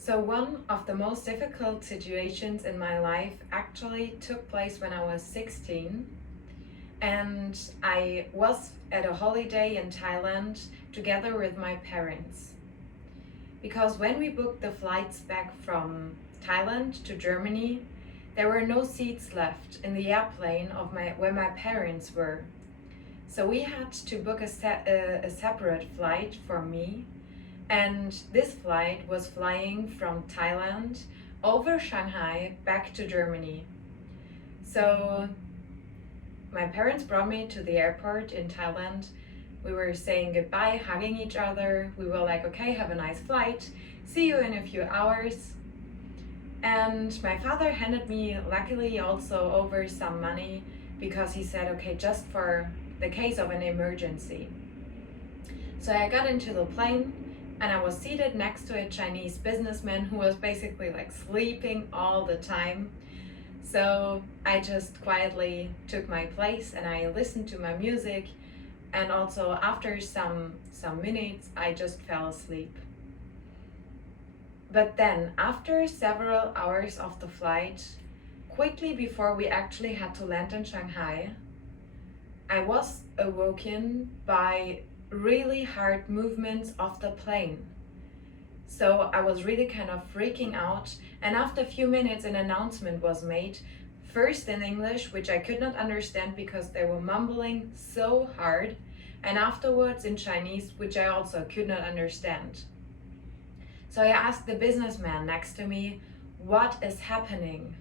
So one of the most difficult situations in my life actually took place when I was 16, and I was at a holiday in Thailand together with my parents. Because when we booked the flights back from Thailand to Germany, there were no seats left in the airplane of where my parents were. So we had to book a separate flight for me, and this flight was flying from Thailand over Shanghai back to Germany. So my parents brought me to the airport in Thailand. We were saying goodbye, hugging each other. We were like, okay, have a nice flight. See you in a few hours. And my father handed me, luckily, also over some money because he said, okay, just for the case of an emergency. So I got into the plane and I was seated next to a Chinese businessman who was basically like sleeping all the time. So I just quietly took my place and I listened to my music, and also after some minutes I just fell asleep. But then after several hours of the flight, quickly before we actually had to land in Shanghai, I was awoken by really hard movements of the plane. So I was really kind of freaking out, and after a few minutes an announcement was made, first in English, which I could not understand because they were mumbling so hard, and afterwards in Chinese, which I also could not understand. So I asked the businessman next to me, what is happening?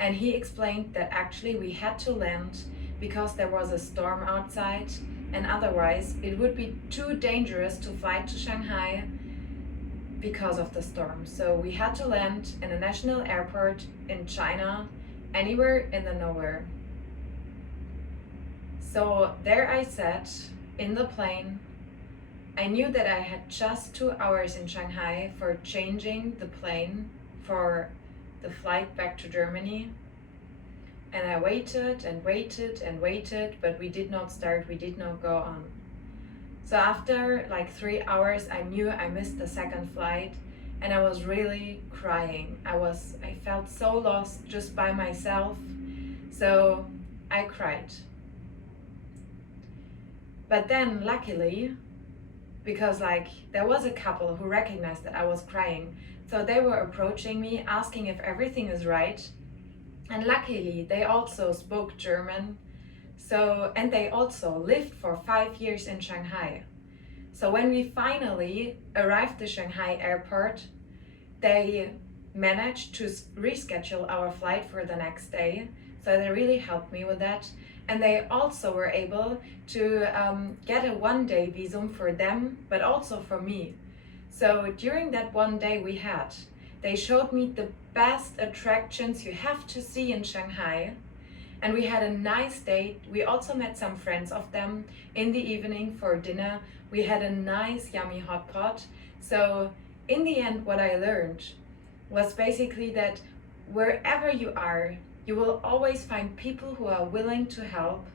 And he explained that actually we had to land because there was a storm outside, and otherwise it would be too dangerous to fly to Shanghai because of the storm. So we had to land in a national airport in China, anywhere in the nowhere. So there I sat in the plane. I knew that I had just 2 hours in Shanghai for changing the plane for the flight back to Germany. And I waited and waited and waited, but we did not start, we did not go on. So after like 3 hours, I knew I missed the second flight, and I was really crying. I felt so lost just by myself. So I cried. But then luckily, because like there was a couple who recognized that I was crying, so they were approaching me, asking if everything is right. And luckily they also spoke German. And they also lived for 5 years in Shanghai. So when we finally arrived at Shanghai airport, they managed to reschedule our flight for the next day. So they really helped me with that. And they also were able to get a 1-day visum for them, but also for me. So during that 1 day they showed me the best attractions you have to see in Shanghai. And we had a nice date. We also met some friends of them in the evening for dinner. We had a nice yummy hot pot. So in the end, what I learned was basically that wherever you are, you will always find people who are willing to help.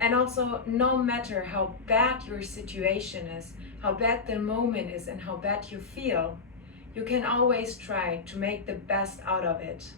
And also, no matter how bad your situation is, how bad the moment is, and how bad you feel, you can always try to make the best out of it.